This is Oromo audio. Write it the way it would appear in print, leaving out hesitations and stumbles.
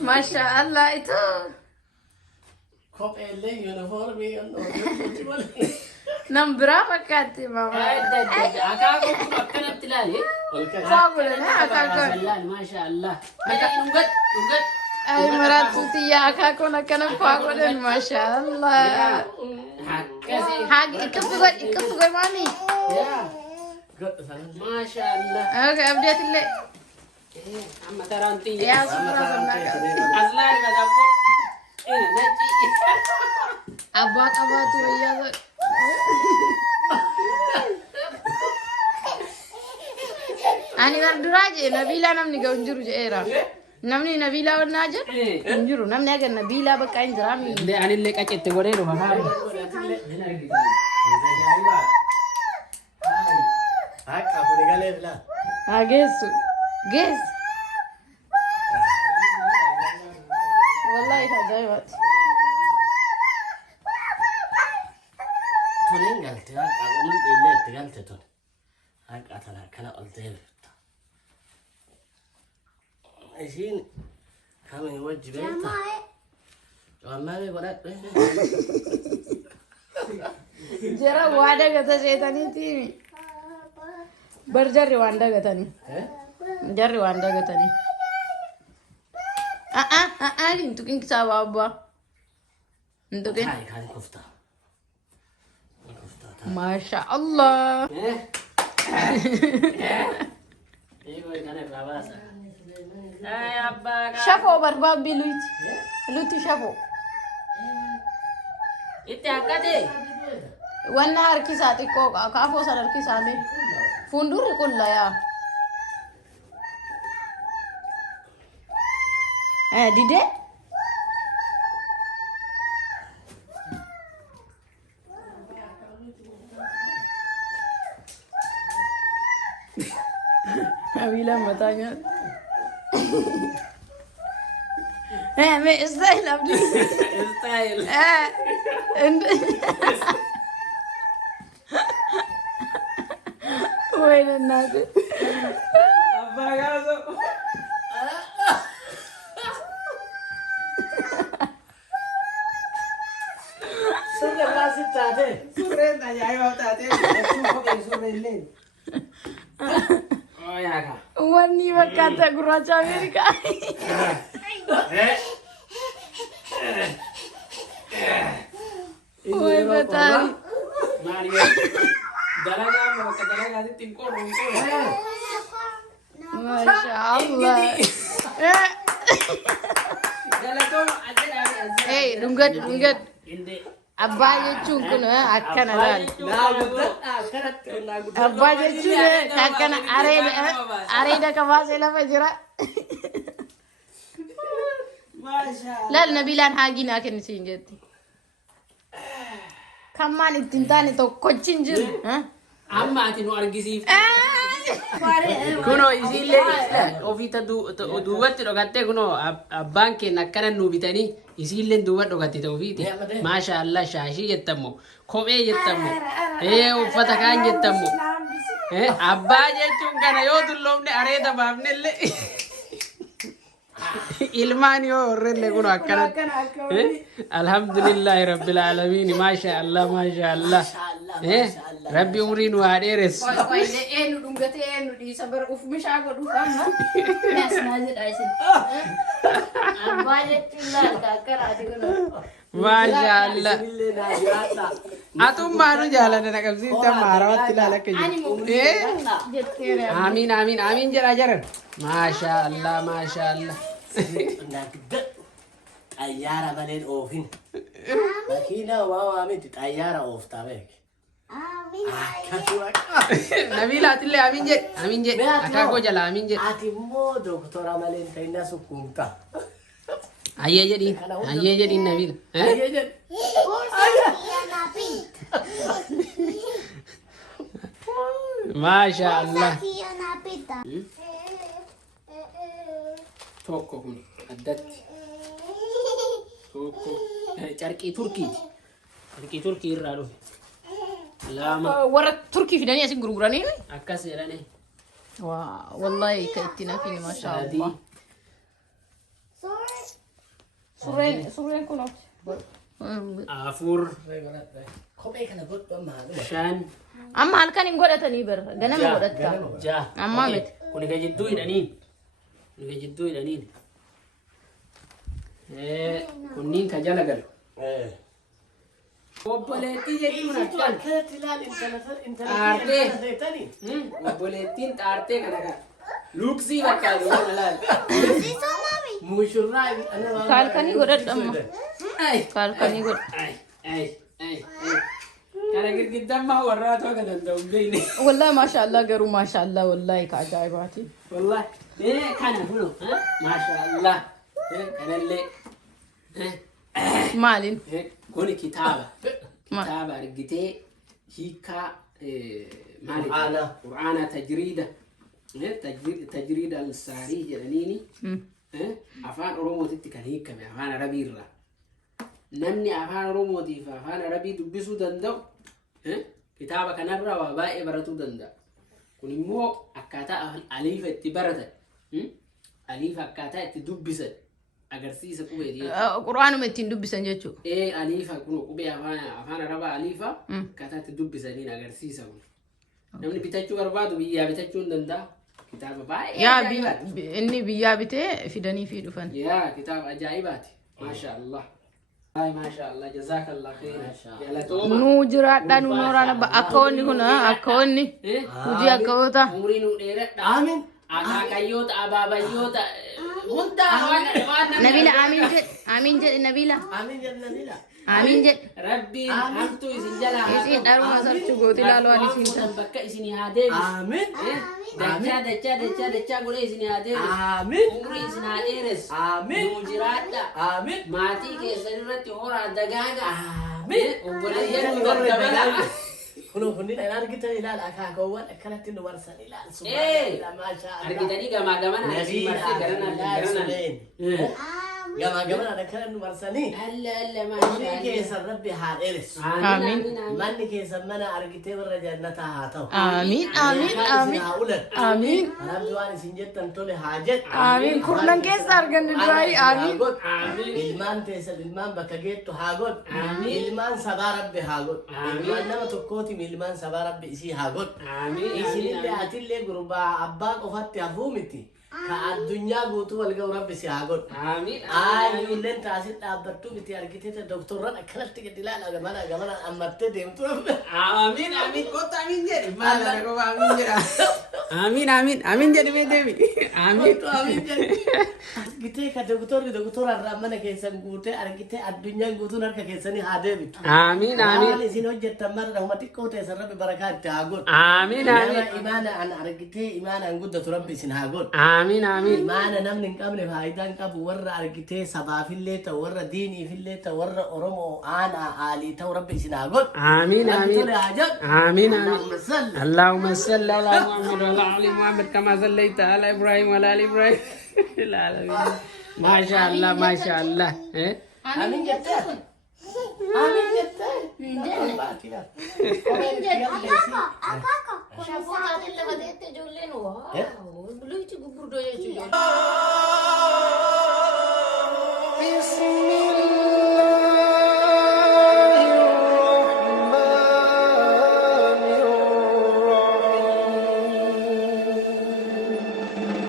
ما شاء الله إتو خب اللي يونيفورمي نمبرا فكاتي ماما أكاكو أكنت تلالي فاقولنا أكاكو ما شاء الله نقد أي مرات تيا أكاكو نكنا فاقولن ما شاء الله حاج إكفوا مامي ما شاء الله أوكي أبديت اللي أما ترانتي يا سفرة سناك أزلاي بدأكو إيه نجي أبوك أبوك ويا أنا نردراجي نبيلا نمني كونجرو جيرا نمني نبيلا وناجر كونجرو نمني أجر نبيلا بكاين درامي ده أنا اللي كأنت تقولي له هاي هاك أبو نقال لا جيسو جيس والله هجايبات تونين قالت هاك أقول اللي قالت تون هاك أتلا كلا قلتين إيشين هم يوجه بيتا وما بيقولك جرا وادا كتا شيطاني تيمي برجر واندا كتاني جر واندا كتاني انتو كين كسابا أبا انتو كين هاي كفتة ما شاء الله شافو برباب بلوت لوتي شافو إتحكتي وانا هركي ساتي كوكا كافو سر هركي ساتي فندور كلها يا ديدي Nabila matanya. Me style abdi. Style And wait a minute. Apagazo Sudah masih tadi. Suren tanya ayo tadi suren Oh ya kak Wani wakata guracha Amerika. Woi batari. Mario Dalaga mau ke dalaga di tim korong Masya Allah. Dalaga aja Hey, dunggat. Inde Abba jechuun kun akkana laal. Nah, Abba jechuun akkana areeda kabaasee lafa jira. Laal Nabilaan haaginaa kennisiin jetti. Kammaan ittiin taane tokkochiin jiru. Amma ati nu argisiif Kuno isillee ofiita duubatti dhokattee kuno abbaan keenya akkana nu bitanii isillee duuba dhokatti ta'uufiiti. Maasha Allah shaashii jettammo kophee jettammo uffata kaan jettammo abbaa jechuun kana yoo dulloomne areeda baafnellee ilmaan yoo horrellee kuno akkanatti alhamdulillahi rabbil alamin maasha Allah rabbi umrii nu haa dheeressu. Eenyu dhungatee eenyu dhiisa bara uf bishaan godhu qabna. Yaasnaa jedha isin. Abbaa jechuun laal akkanaati kun. Maasha Allah. Atummaanu jaalladha naqabsiifta maarawatti ilaala akka jiru. Amiin jedhaa jaran. Maasha Allah. Xayyaara malee oofin. Makiinaa waa miti xayyaara ooftaa beek. Nabila atillee amiin jedhe akaakoo jala amiin jedhe. Ati immoo doktora malee ta'inna sukkuumta. Ayyee jedhiin Nabila. Maasha Allah. Tokko kun addatti. Tokko carqii Turkiiti. Carqii Turkii irraa dhufe. Lama. Warra Turkii fidanii asin gurguranii? Akkas jedhanii. Wallahi ka itti nafini masha Allah. Surreen kun of. afur, Kophee kana godhu amma haa shan, Amma halkan hin godhatanii bira. Ganama godhatta. ja'a. Amma Okey. miti. Kun egaa jidduu hidhaniin. Kun egaa jidduu hidhaniin. Kunniin ka jala galu. Obboleettii jechuun akkan. Kanatti ilaali intala Aartee. seetanii. Obboleettiin xaartee kana kan. Luuksii fakkaatu kana laal. Mushurraa Kaalkanii godhadhu amma. Ay. Kaalkanii godha. Ay. Kana girgiddammaa warraatu akka danda'u hin beekne. Wallahi maashaallah garuu maashaallah wallahi ka ajaa'ibaati. Wallahi. Kana kuno. Maashaallah. Kanallee. Maaliin? Kuni kitaaba. Kitaaba argitee hiikaa maali? Qur'aana tajriida. Tajriida al-saarii jedhaniini. Afaan Oromootitti kan hiikame afaan Arabii irraa. Namni afaan Oromootiif afaan Arabii dubbisuu danda'u kitaaba kanarraa waa baay'ee baratuu danda'a. Kun immoo akkaataa aliifa itti baratan. Aliifa akkaataa itti dubbisan agarsiisa qubeeti. Quraanuma ittiin dubbisan jechuudha. Aliifa kun qubee afaan Arabaa aliifa akkaataa itti dubbisaniin agarsiisa kun. Namni bitachuu barbaadu biyyaa bitachuu hin danda'a. Kitaaba baay'ee ajaa'ibaati. Inni biyyaa bitee fidanii fi dhufan. Yaa kitaaba ajaa'ibaati. Maasha Allah. Maasha Allah. Jazakallah khairan. Galatooma. Nuu jiraadhaa nuu nooraan akka wanni kun akka wanni hojii akka oota. Umurii nuu dheeradha. Aamin. Akaakayyoota abaabayyoota hundaa waan Nabila amiin jedhe amiin jedhe Nabila. Amiin jedhe Nabila. Amiin jedhe. Rabbiin hamtuu isin jalaa haa Isin dharuma sarchu gooti ilaaluu ani isin ta'u. Bakka isin haa deebisu. Amiin. Dachaa godhee isin haa deebisu. Amiin. Umurii isin haa dheeressu. Amiin. Nuu jiraadha. Amiin. Maatii keessan irratti horaa dagaaga. Amiin. Obboleeyyan nu dadhabala. Kunniin an argitan ilaal akaakawwan akkanatti nu marsan ilaal Argitanii gamaa gamana isin marsee garanaan. Gamaa gamana akkana nu marsanii umurii keessan rabbi haa dheeressu. Amiin. Manni keessan mana argitee warra jannataa haa ta'u. Amiin amiin amiin. Amiin. Rabbi waan isin jettan tole haa jedhu. Amiin. Kurnan keessa argannu du'aayi amiin. Ilmaan teessan ilmaan bakka geettu haa godhu. Ilmaan sabaa rabbi haa godhu. Ilmaan nama tokkooti ilmaan sabaa rabbi isii haa godhu. Isinillee atillee gurbaa abbaa qofatti hafuu miti. Ka addunyaa guutuu wal ga'u rabbi si haa godhu. Ayyuulleen taasit dhaabbattuu miti argitee doktorran akkanatti gadi ilaala gamana ammattee deemtu. Amiin kottu amiin jedhi. Maala qofa amiin jedha. Amiin jedhi mee deemi. Amiin jedhi. Argitee ka doktorarraa mana keessan guutee argitee addunyaan guutuun harka keessanii haa deebitu. Amiin. Waan isin hojjettan marra huma xiqqoo ta'e san rabbi barakaa itti haa godhu. Amiin. Nama imaanaan argitee imaanaan guddatu rabbi isin haa godhu. Amiin. Imaana namni hin qabne faayidaan qabu warra argitee sabaafillee ta'u warra diiniifillee ta'u warra Oromoo aanaa aalii ta'u rabbi isin haa godhu. Amiin. Tole haa jedhu. Amiin. اللهم اللهم صل صل على محمد وعلى ال محمد كما صليت على ابراهيم وعلى ال ابراهيم في العالمين ما شاء الله ما شاء الله آمين جدا آمين جدا Shafuutaa tilla badeette ijoolleen waa. Luyti gurguddoo jechuudha.